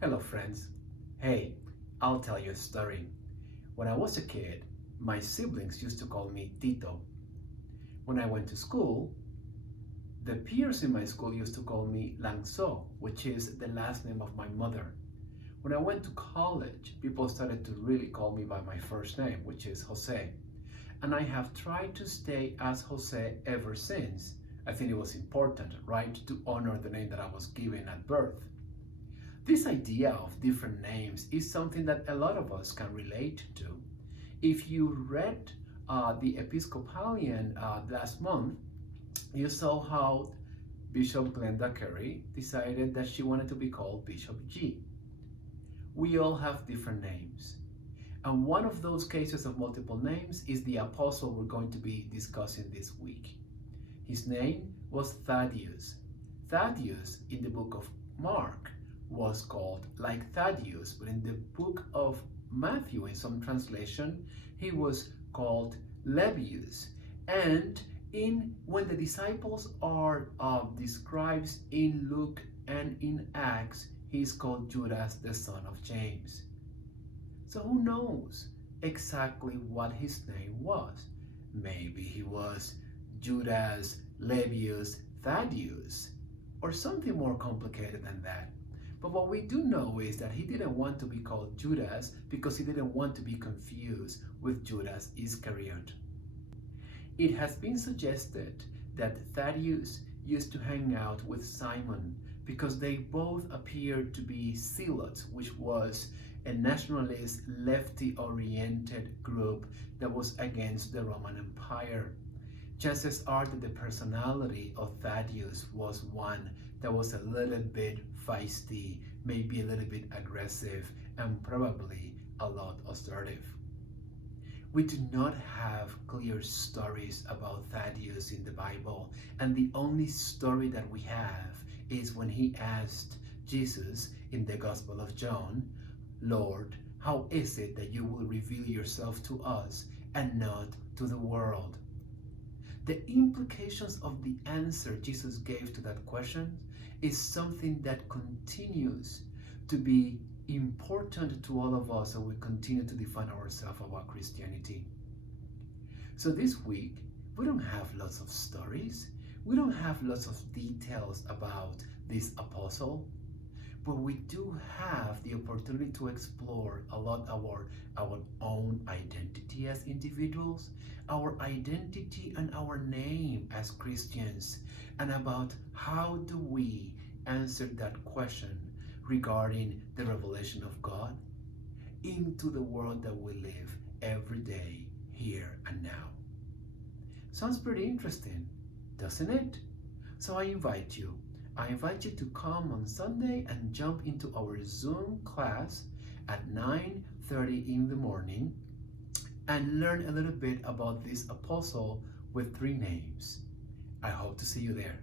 Hello, friends. Hey, I'll tell you a story. When I was a kid, my siblings used to call me Tito. When I went to school, the peers in my school used to call me Langso, which is the last name of my mother. When I went to college, people started to really call me by my first name, which is Jose. And I have tried to stay as Jose ever since. I think it was important, right, to honor the name that I was given at birth. This idea of different names is something that a lot of us can relate to. If you read the Episcopalian last month, you saw how Bishop Glenda Curry decided that she wanted to be called Bishop G. We all have different names. And one of those cases of multiple names is the apostle we're going to be discussing this week. His name was Thaddeus. Thaddeus in the book of Mark was called like Thaddeus, but in the book of Matthew, in some translation, he was called Lebbeus. And when the disciples are described in Luke and in Acts, he's called Judas, the son of James. So who knows exactly what his name was? Maybe he was Judas Lebbeus Thaddeus, or something more complicated than that. But what we do know is that he didn't want to be called Judas because he didn't want to be confused with Judas Iscariot. It has been suggested that Thaddeus used to hang out with Simon because they both appeared to be zealots, which was a nationalist, lefty-oriented group that was against the Roman Empire. Chances are that the personality of Thaddeus was one that was a little bit feisty, maybe a little bit aggressive, and probably a lot assertive. We do not have clear stories about Thaddeus in the Bible, and the only story that we have is when he asked Jesus in the Gospel of John, "Lord, how is it that you will reveal yourself to us and not to the world?" The implications of the answer Jesus gave to that question is something that continues to be important to all of us as we continue to define ourselves about Christianity. So this week, we don't have lots of stories. We don't have lots of details about this apostle, but we do have the opportunity to explore a lot our own identity as individuals, our identity and our name as Christians, and about how do we answer that question regarding the revelation of God into the world that we live every day, here and now. Sounds pretty interesting, doesn't it? So I invite you to come on Sunday and jump into our Zoom class at 9:30 in the morning and learn a little bit about this apostle with 3 names. I hope to see you there.